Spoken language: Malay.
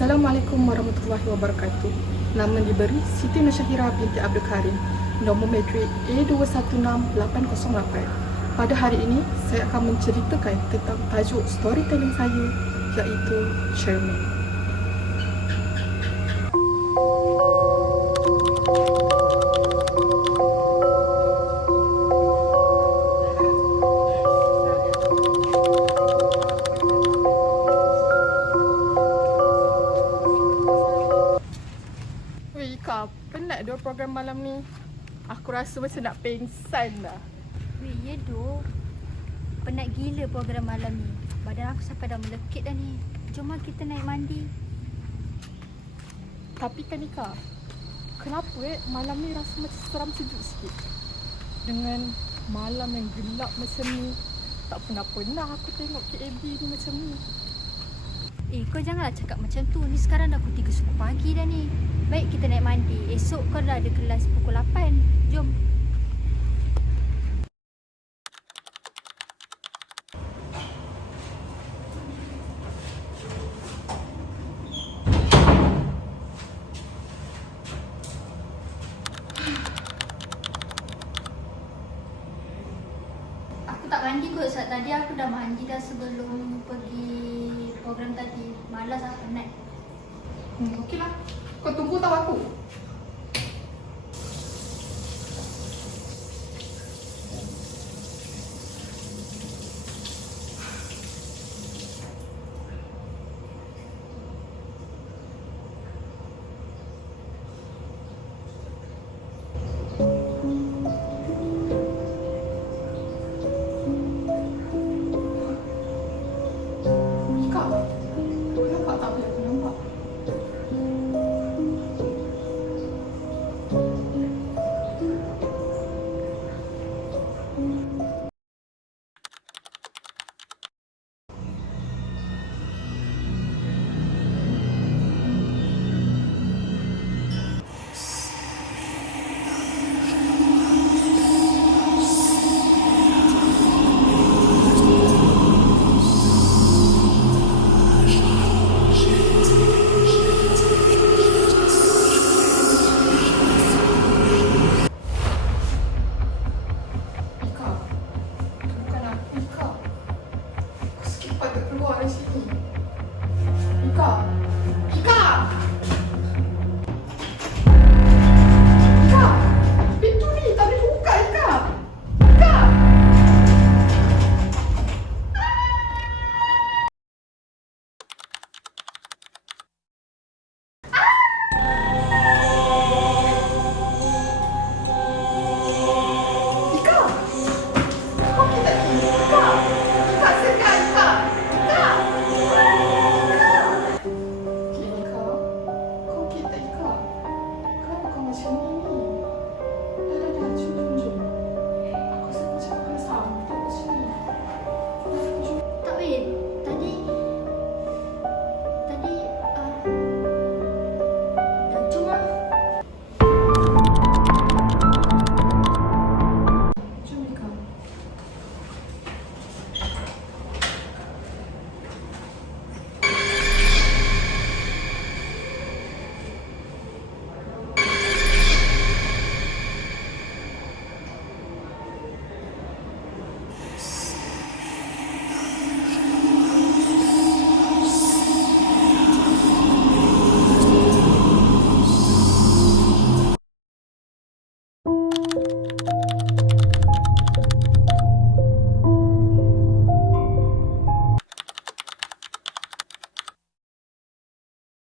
Assalamualaikum warahmatullahi wabarakatuh. Nama diberi Siti Nusyahira binti Abdul Karim. Nombor matrik A216808. Pada hari ini, saya akan menceritakan tentang tajuk storytelling saya, iaitu cermin. Weh Ika, penat dua program malam ni. Aku rasa macam nak pengsan dah. Weh, ya doh. Penat gila program malam ni. Badan aku sampai dah melekit dah ni. Jom lah kita naik mandi. Tapi kan Ika, kenapa malam ni rasa macam seram sejuk sikit? Dengan malam yang gelap macam ni, tak pernah aku tengok KAB ni macam ni. Kau janganlah cakap macam tu. Ni sekarang dah pukul 3 suku pagi dah ni. Baik kita naik mandi. Esok kau dah ada kelas pukul 8. Jom. Aku tak mandi kot. Saat tadi aku dah mandi dah sebelum pergi program tadi. Malas lah, penat. Okeylah. Kau tunggu tahu aku.